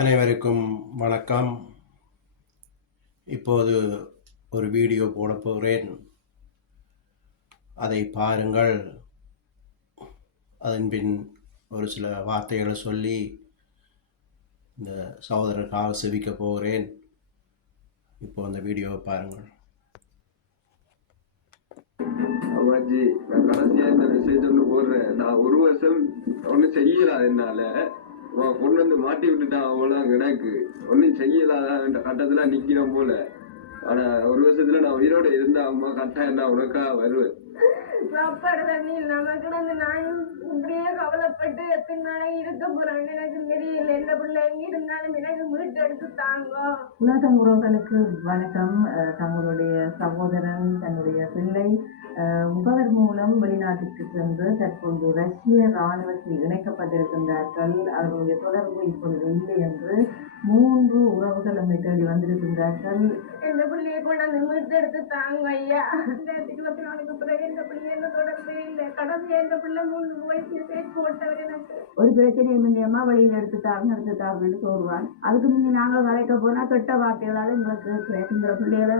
அனைவருக்கும் வணக்கம். இப்போது ஒரு வீடியோ போடப் போகிறேன். அதை பாருங்கள். அதன்பின் ஒரு சில வார்த்தைகளை சொல்லி இந்த சகோதரருக்காக செபிக்கப் போகிறேன். இப்போ அந்த வீடியோவை பாருங்கள். அம்மாஜி, நான் கடைசியா இந்த மெசேஜ் ஒன்று போடுறேன். நான் ஒரு வருஷம் ஒன்றும் செய்யலாம் என்னால பொண்ணு வந்து மாட்டி விட்டுட்டான். அவ்வளோதான் கிடக்கு ஒன்றும் செய்யலாத கட்டத்துல நிக்கிறோம் போல. ஆனா ஒரு வருஷத்துல நான் உயிரோட இருந்தா அம்மா கட்டாயம் நான் உனக்கா வருவேன். சாப்பாடு தண்ணி இல்லாம கிடந்து நான் இப்படியே கவலைப்பட்டு எத்தனை நாளைக்கு இருக்க போறேன்னு எனக்கு தெரியல. என்ன பிள்ளை எங்க இருந்தாலும் எனக்கு மீட்டு எடுத்து தாங்க. உலக உறவுகளுக்கு வணக்கம். தங்களுடைய சகோதரன் தன்னுடைய பிள்ளை முகவர் மூலம் வெளிநாட்டுக்கு சென்று தற்போது ரஷ்ய இராணுவத்தில் இணைக்கப்பட்டிருக்கின்றார்கள். அவர்களுடைய தொடர்பு இப்பொழுது இல்லை என்று 3 உறவுகள் நம்மை தேடி வந்திருக்கின்றார்கள். எந்த பிள்ளையை கொண்டாந்து மீட்டு எடுத்து தாங்க ஐயா. 2024 பிறகு எந்த பிள்ளை என்ன தொடர்பே இல்லை. கடைசியா எந்த பிள்ளை 3 வயசு சேர்த்து போட்டவர் எனக்கு ஒரு பிரச்சனையும் இல்லையம்மா, வெளியில் எடுத்துட்டாருன்னு சொல்றான். அதுக்கு முன்னே நாங்கள் கலைக்க போனா கெட்ட வார்த்தைகளால் எங்களுக்கு கேட்கிற பிள்ளைகளை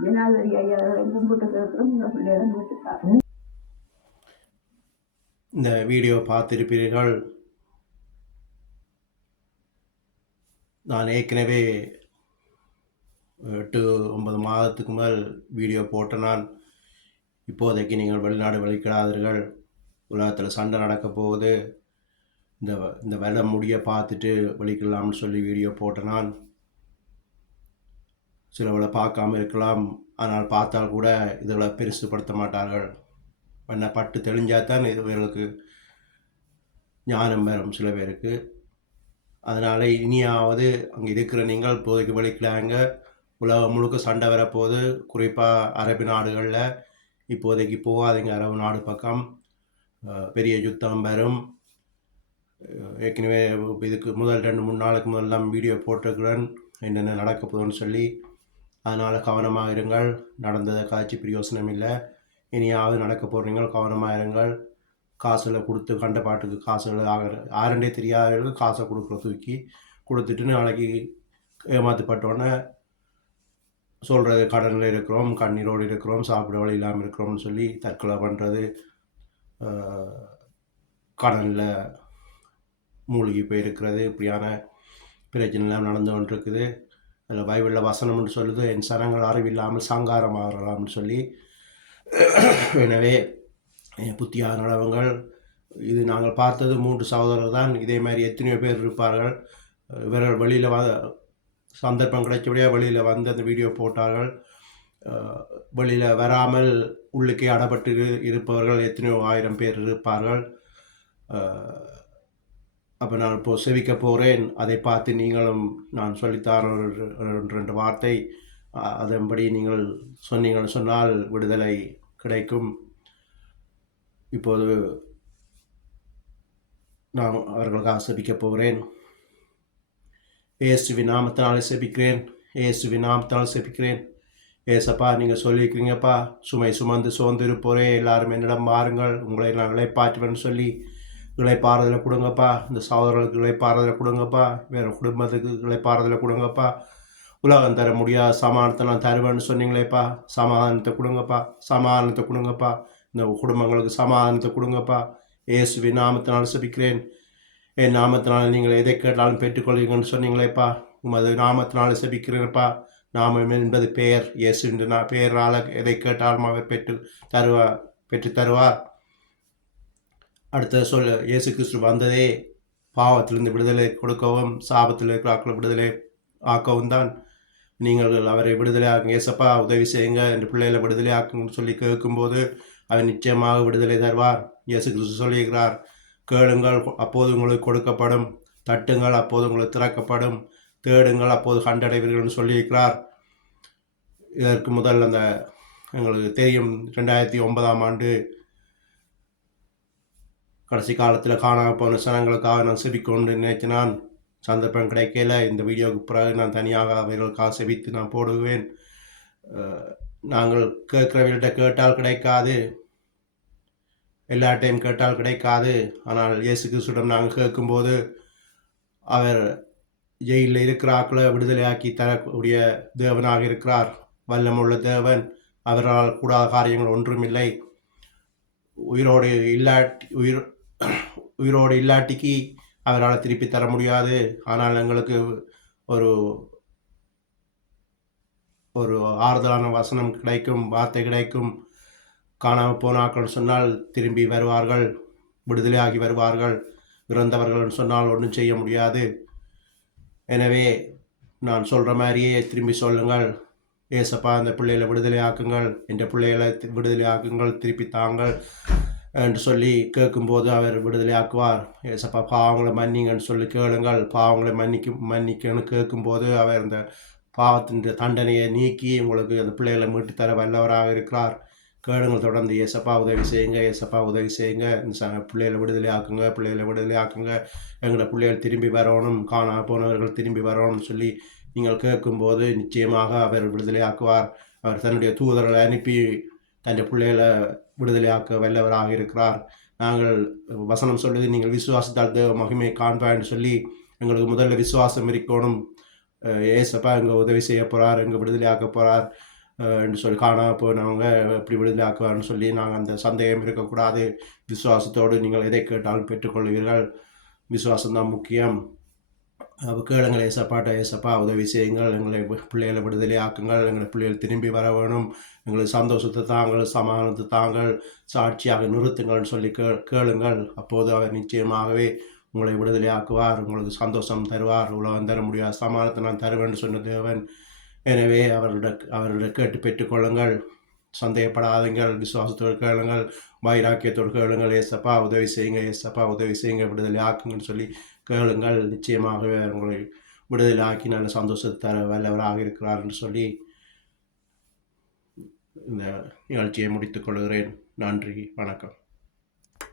ஜனாதிபதி ஐயா கும்பிட்டு கேட்கிறோம். இந்த பிள்ளைகளை விட்டுட்டாங்க. இந்த வீடியோ பார்த்திருப்பீர்கள். நான் ஏற்கனவே 8-9 மாதத்துக்கு மேல் வீடியோ போட்ட நான் இப்போதைக்கு நீங்கள் வெளிநாடு வெளிக்கிடாதீர்கள், உலகத்தில் சண்டை நடக்க போகுது, இந்த வேலை முடிய பார்த்துட்டு வெளிக்கலாம்னு சொல்லி வீடியோ போட்ட நான். சிலவளை பார்க்காம இருக்கலாம், ஆனால் பார்த்தால் கூட இதில் பெருசுப்படுத்த மாட்டார்கள். என்ன பட்டு தெளிஞ்சால் தான் இவர்களுக்கு ஞானம் வரும் சில பேருக்கு. அதனால் இனியாவது அங்கே இருக்கிற நீங்கள் இப்போதைக்கு வெளிக்கலாங்க. உலகம் முழுக்க சண்டை வரப்போகுது. குறிப்பாக அரபு நாடுகளில் இப்போதைக்கு போகாதீங்க. அரபு நாடு பக்கம் பெரிய யுத்தம் வரும். ஏற்கனவே இதுக்கு முதல் 2-3 நாளுக்கு முதல்லாம் வீடியோ போட்டிருக்கிறேன் என்னென்ன நடக்க போகுதுன்னு சொல்லி. அதனால் கவனமாக இருங்கள். நடந்ததை காய்ச்சி பிரயோசனம் இல்லை. இனியாவது நடக்க போகிறீங்கள் கவனமாக இருங்கள். காசில் கொடுத்து கண்ட பாட்டுக்கு காசுகள் யாருண்டே தெரியாதவர்களுக்கு காசை தூக்கி கொடுத்துட்டு நாளைக்கு ஏமாற்றப்பட்டோன்னே சொல்கிறது கடனில் இருக்கிறோம், கண்ணீரோடு இருக்கிறோம், சாப்பிட வழி இல்லாமல் இருக்கிறோம்னு சொல்லி தற்கொலை பண்ணுறது, கடனில் மூழ்கி போயிருக்கிறது, இப்படியான பிரச்சனைலாம் நடந்து கொண்டிருக்குது. அதில் பைபிளில் வசனம்னு சொல்லுது, என் சனங்கள் அறிவில்லாமல் சங்காரமாகலாம்னு சொல்லி. எனவே புத்தியாக நடவுங்கள். இது நாங்கள் பார்த்தது 3 சகோதரர் தான். இதே மாதிரி எத்தனையோ பேர் இருப்பார்கள். இவர்கள் வெளியில் சந்தர்ப்பம் கிடைச்சபடியாக வெளியில் வந்து அந்த வீடியோ போட்டார்கள். வெளியில் வராமல் உள்ளுக்கே அடப்பட்டு இருப்பவர்கள் எத்தனையோ 1000 பேர் இருப்பார்கள். அப்போ நான் இப்போது செவிக்க போகிறேன். அதை பார்த்து நீங்களும் நான் சொல்லித்தார 2 வார்த்தை அதன்படி நீங்கள் சொன்னீங்கன்னு சொன்னால் விடுதலை கிடைக்கும். இப்போது நான் அவர்களுக்காக செபிக்கப் போகிறேன். இயேசுவின் நாமத்தினாலே செபிக்கிறேன். இயேசுவின் நாமத்தினாலே செபிக்கிறேன். ஏசப்பா, நீங்கள் சொல்லியிருக்கிறீங்கப்பா, சுமை சுமந்து சோர்ந்து இருப்போரே எல்லாரும் என்னிடம் வாருங்கள், உங்களை நான் இளைப்பாற்றுவேன்னு சொல்லி இளைப்பாறுதலை கொடுங்கப்பா. இந்த சகோதரர்களுக்கு இளைப்பாறுதலை கொடுங்கப்பா. வேறு குடும்பத்துக்கு இளைப்பாறுதலை கொடுங்கப்பா. உலகம் தர முடியாத சமாதானத்தை நான் தருவேன்னு சொன்னீங்களேப்பா, சமாதானத்தை கொடுங்கப்பா, சமாதானத்தை கொடுங்கப்பா. இந்த குடும்பங்களுக்கு சமாதானத்தை கொடுங்கப்பா. இயேசுவின் நாமத்தினால் செபிக்கிறேன். என் நாமத்தினால் நீங்கள் எதை கேட்டாலும் பெற்றுக்கொள்வீங்கன்னு சொன்னீங்களேப்பா, உமது நாமத்தினால் செபிக்கிறேன்ப்பா. நாமம் என்பது பெயர். இயேசு என்று பெயரால் எதை கேட்டாலும் அவர் பெற்று தருவார். அடுத்த இயேசு கிறிஸ்து வந்ததே பாவத்திலிருந்து விடுதலை கொடுக்கவும், சாபத்தில் இருக்கிற ஆக்களை விடுதலை ஆக்கவும் தான். நீங்கள் அவரை விடுதலை ஆக்குங்க ஏசப்பா, உதவி செய்யுங்க, என்று பிள்ளைகளை விடுதலை ஆக்குங்கன்னு சொல்லி கேட்கும்போது அவர் நிச்சயமாக விடுதலை தருவார். இயேசு கிறிஸ்து சொல்லுகிறார், கேளுங்கள் அப்போது உங்களுக்கு கொடுக்கப்படும், தட்டுங்கள் அப்போது உங்களுக்கு திறக்கப்படும், தேடுங்கள் அப்போது கண்டடைவீர்கள்னு சொல்லியிருக்கிறார். இதற்கு முதல் அந்த எங்களுக்கு தெரியும் 2009ஆம் ஆண்டு கடைசி காலத்தில் காணாமல் போன சனங்களுக்காக நான் செபிக்கொண்டு நினைக்கினான். சந்தர்ப்பம் கிடைக்கல. இந்த வீடியோவுக்கு பிறகு நான் தனியாக அவர்களுக்காக செபித்து நான் போடுவேன். நாங்கள் கேட்குறவர்கள்ட்ட கேட்டால் கிடைக்காது, எல்லா டைம் கேட்டால் கிடைக்காது. ஆனால் இயேசு கிறிஸ்துவிடம் நாங்கள் கேட்கும்போது அவர் ஜெயிலில் இருக்கிற ஆக்களை விடுதலையாக்கி தரக்கூடிய தேவனாக இருக்கிறார். வல்லமுள்ள தேவன். அவரால் கூடாத காரியங்கள் ஒன்றுமில்லை. உயிரோடு இல்லாட்டிக்கு அவரால் திருப்பி தர முடியாது. ஆனால் எங்களுக்கு ஒரு ஒரு ஆறுதலான வசனம் கிடைக்கும், வார்த்தை கிடைக்கும். காணாமல் போனாக்கள் சொன்னால் திரும்பி வருவார்கள், விடுதலையாகி வருவார்கள். இறந்தவர்கள் சொன்னால் ஒன்றும் செய்ய முடியாது. எனவே நான் சொல்கிற மாதிரியே திரும்பி சொல்லுங்கள், ஏசப்பா இந்த பிள்ளைகளை விடுதலை ஆக்குங்கள், இந்த பிள்ளைகளை விடுதலை ஆக்குங்கள், திருப்பி தாங்கள் என்று சொல்லி கேட்கும்போது அவர் விடுதலை ஆக்குவார். ஏசப்பா பாவங்களை மன்னிங்கன்னு சொல்லி கேளுங்கள். பாவங்களை மன்னிக்கன்னு கேட்கும்போது அவர் அந்த பாவத்தின் தண்டனையை நீக்கி உங்களுக்கு அந்த பிள்ளைகளை மீட்டு தர வல்லவராக இருக்கிறார். கேளுங்கள் தொடர்ந்து. ஏசப்பா உதவி செய்யுங்க, ஏசப்பா உதவி செய்யுங்க, பிள்ளைகளை விடுதலை ஆக்குங்க, பிள்ளைகளை விடுதலை ஆக்குங்க, எங்களோட பிள்ளைகள் திரும்பி வரணும், காணா போனவர்கள் திரும்பி வரணும்னு சொல்லி நீங்கள் கேட்கும்போது நிச்சயமாக அவர் விடுதலை ஆக்குவார். அவர் தன்னுடைய தூதர்களை அனுப்பி தன்னுடைய பிள்ளைகளை விடுதலையாக்க வல்லவராக இருக்கிறார். நாங்கள் வசனம் சொல்லுது, நீங்கள் விசுவாசத்தால் தேவ மகிமை காண்பான்னு சொல்லி எங்களுக்கு முதல்ல விசுவாசம் இருக்கணும். ஏசப்பா எங்கள் உதவி செய்ய போகிறார், எங்கள் விடுதலை ஆக்க போகிறார் என்று சொல்லி காணா போனவங்க எப்படி விடுதலை ஆக்குவார்னு சொல்லி நாங்கள் அந்த சந்தேகம் இருக்கக்கூடாது. விசுவாசத்தோடு நீங்கள் எதை கேட்டாலும் பெற்றுக்கொள்வீர்கள். விசுவாசம்தான் முக்கியம். கேளுங்கள் ஏசப்பாட்ட, ஏசப்பா உதவி செய்யுங்கள், எங்களை பிள்ளைகளை விடுதலை ஆக்குங்கள், எங்களை பிள்ளைகள் திரும்பி வர வேணும், எங்களுக்கு சந்தோஷத்தை தாங்கள், சமாதானத்தை தாங்கள், சாட்சியாக நிறுத்துங்கள்னு சொல்லி கேளுங்கள். அப்போது அவர் நிச்சயமாகவே உங்களை விடுதலை ஆக்குவார், உங்களுக்கு சந்தோஷம் தருவார். உலகம் தர முடியாத சமாதானத்தை நான் தருவேன் சொன்ன தேவன். எனவே அவர்களிட கேட்டு பெற்றுக்கொள்ளுங்கள். சந்தேகப்படாதீங்கள், விசுவாசத்தோடு கேளுங்கள், வைராக்கியத்தோடு கேளுங்கள். ஏசப்பா உதவி செய்யுங்க, ஏசப்பா உதவி செய்யுங்க, விடுதலை ஆக்குங்கன்னு சொல்லி கேளுங்கள். நிச்சயமாகவே உங்களை விடுதலை ஆக்கி நல்ல சந்தோஷத்தை தர வல்லவராக இருக்கிறார் என்று சொல்லி இந்த நிகழ்ச்சியை முடித்துக் கொள்கிறேன். நன்றி, வணக்கம்.